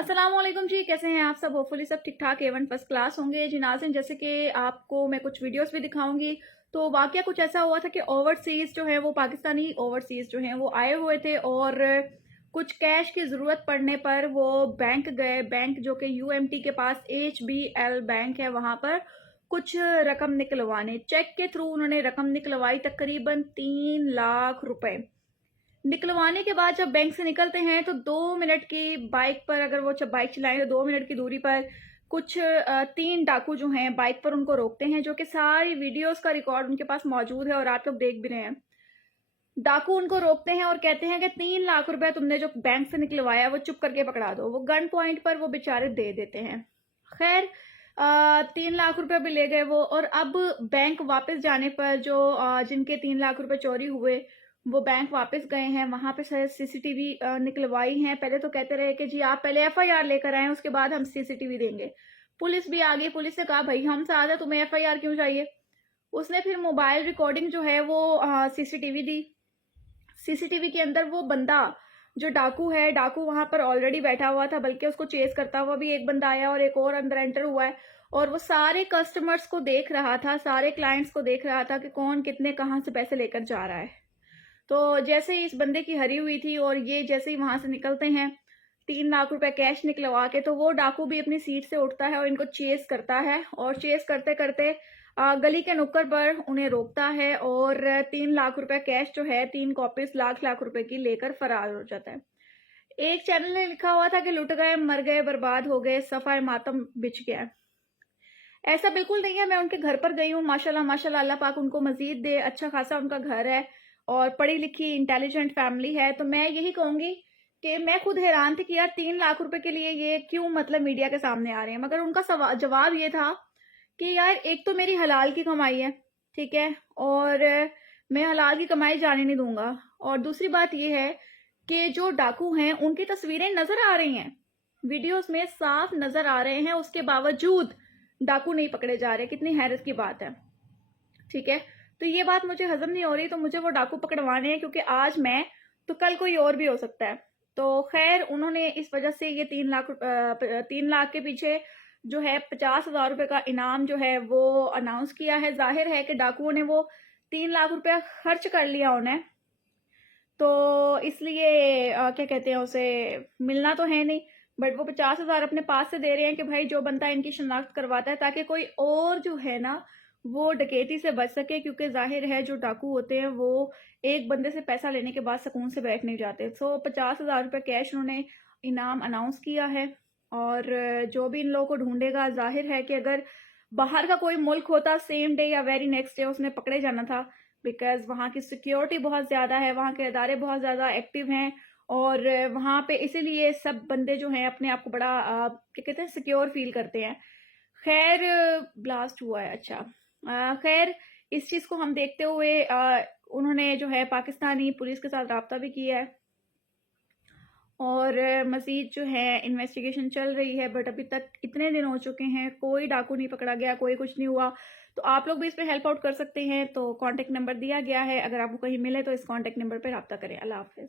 अस्सलाम वालेकुम जी, कैसे हैं आप सब? होपफुली सब ठीक ठाक एवन फर्स्ट क्लास होंगे जी। नाज़रीन, जैसे कि आपको मैं कुछ वीडियोस भी दिखाऊंगी। तो वाकया कुछ ऐसा हुआ था कि ओवरसीज जो है वो पाकिस्तानी ओवरसीज जो हैं वो आए हुए थे और कुछ कैश की ज़रूरत पड़ने पर वो बैंक गए। बैंक जो कि यूएमटी के पास HBL बैंक है, वहाँ पर कुछ रकम निकलवाने, चेक के थ्रू उन्होंने रकम निकलवाई, तकरीबन 3 लाख रुपए। निकलवाने के बाद जब बैंक से निकलते हैं तो 2 मिनट की बाइक पर, अगर वो जब बाइक चलाएं तो 2 मिनट की दूरी पर कुछ 3 डाकू जो हैं बाइक पर उनको रोकते हैं, जो कि सारी वीडियोस का रिकॉर्ड उनके पास मौजूद है और आप लोग देख भी रहे हैं। डाकू उनको रोकते हैं और कहते हैं कि 3 लाख रुपए तुमने जो बैंक से निकलवाया वो चुप करके पकड़ा दो। वो गन पॉइंट पर वो बेचारे दे देते हैं। खैर, 3 लाख रुपए भी ले गए वो। और अब बैंक वापस जाने पर जो जिनके 3 लाख रुपए चोरी हुए वो बैंक वापस गए हैं, वहां पे सीसीटीवी निकलवाई हैं। पहले तो कहते रहे कि जी आप पहले FIR लेकर आए, उसके बाद हम सीसीटीवी देंगे। पुलिस भी आ गई। पुलिस ने कहा भाई हम साथ हैं, तुम्हें FIR क्यों चाहिए? उसने फिर मोबाइल रिकॉर्डिंग जो है वो सीसीटीवी दी। सीसीटीवी के अंदर वो बंदा जो डाकू है, डाकू वहां पर ऑलरेडी बैठा हुआ था, बल्कि उसको चेस करता हुआ भी एक बंदा आया और एक और अंदर एंटर हुआ है। और वो सारे कस्टमर्स को देख रहा था, सारे क्लाइंट्स को देख रहा था कि कौन कितने कहाँ से पैसे लेकर जा रहा है। तो जैसे ही इस बंदे की हरी हुई थी और ये जैसे ही वहां से निकलते हैं 3 लाख रुपए कैश निकलवा के, तो वो डाकू भी अपनी सीट से उठता है और इनको चेस करता है। और चेस करते करते गली के नुक्कड़ पर उन्हें रोकता है और 3 लाख रुपए कैश जो है, 3 कॉपीज लाख लाख रुपए की, लेकर फरार हो जाता है। एक चैनल ने लिखा हुआ था कि लुट गए, मर गए, बर्बाद हो गए, सफाए मातम बिछ गया। ऐसा बिल्कुल नहीं है। मैं उनके घर पर गई हूँ, माशाल्लाह माशाल्लाह, अल्लाह पाक उनको मजीद दे। अच्छा खासा उनका घर है और पढ़ी लिखी इंटेलिजेंट फैमिली है। तो मैं यही कहूंगी कि मैं खुद हैरान थी कि यार 3 लाख रुपए के लिए ये क्यों मतलब मीडिया के सामने आ रहे हैं। मगर उनका जवाब ये था कि यार एक तो मेरी हलाल की कमाई है, ठीक है, और मैं हलाल की कमाई जाने नहीं दूंगा। और दूसरी बात ये है कि जो डाकू हैं उनकी तस्वीरें नजर आ रही हैं, वीडियोस में साफ नजर आ रहे हैं, उसके बावजूद डाकू नहीं पकड़े जा रहे। कितनी हैरत की बात है, ठीक है। तो ये बात मुझे हजम नहीं हो रही, तो मुझे वो डाकू पकड़वाने हैं, क्योंकि आज मैं तो कल कोई और भी हो सकता है। तो खैर, उन्होंने इस वजह से ये 3 लाख के पीछे जो है 50,000 रुपए का इनाम जो है वो अनाउंस किया है। जाहिर है कि डाकुओं ने वो 3 लाख रुपया खर्च कर लिया उन्हें, तो इसलिए क्या कहते हैं उसे, मिलना तो है नहीं। बट वो 50,000 अपने पास से दे रहे हैं कि भाई जो बनता है इनकी शनाख्त करवाता है, ताकि कोई और जो है ना वो डकैती से बच सके। क्योंकि जाहिर है जो डाकू होते हैं वो एक बंदे से पैसा लेने के बाद सुकून से बैठ नहीं जाते। तो 50,000 रुपये कैश उन्होंने इनाम अनाउंस किया है। और जो भी इन लोगों को ढूंढेगा, जाहिर है कि अगर बाहर का कोई मुल्क होता, सेम डे या वेरी नेक्स्ट डे उसने पकड़े जाना था। बिकॉज वहाँ की सिक्योरिटी बहुत ज़्यादा है, वहाँ के अदारे बहुत ज़्यादा एक्टिव हैं और वहाँ पे इसीलिए सब बंदे जो हैं अपने आप को बड़ा क्या कहते हैं, सिक्योर फील करते हैं। खैर, ब्लास्ट हुआ है, अच्छा। खैर, इस चीज़ को हम देखते हुए उन्होंने जो है पाकिस्तानी पुलिस के साथ रब्ता भी किया है और मजीद जो है इन्वेस्टिगेशन चल रही है। बट अभी तक इतने दिन हो चुके हैं, कोई डाकू नहीं पकड़ा गया, कोई कुछ नहीं हुआ। तो आप लोग भी इसमें हेल्प आउट कर सकते हैं। तो कांटेक्ट नंबर दिया गया है, अगर आपको कहीं मिले तो इस कांटेक्ट नंबर पर रब्ता करें। अल्लाह हाफिज़।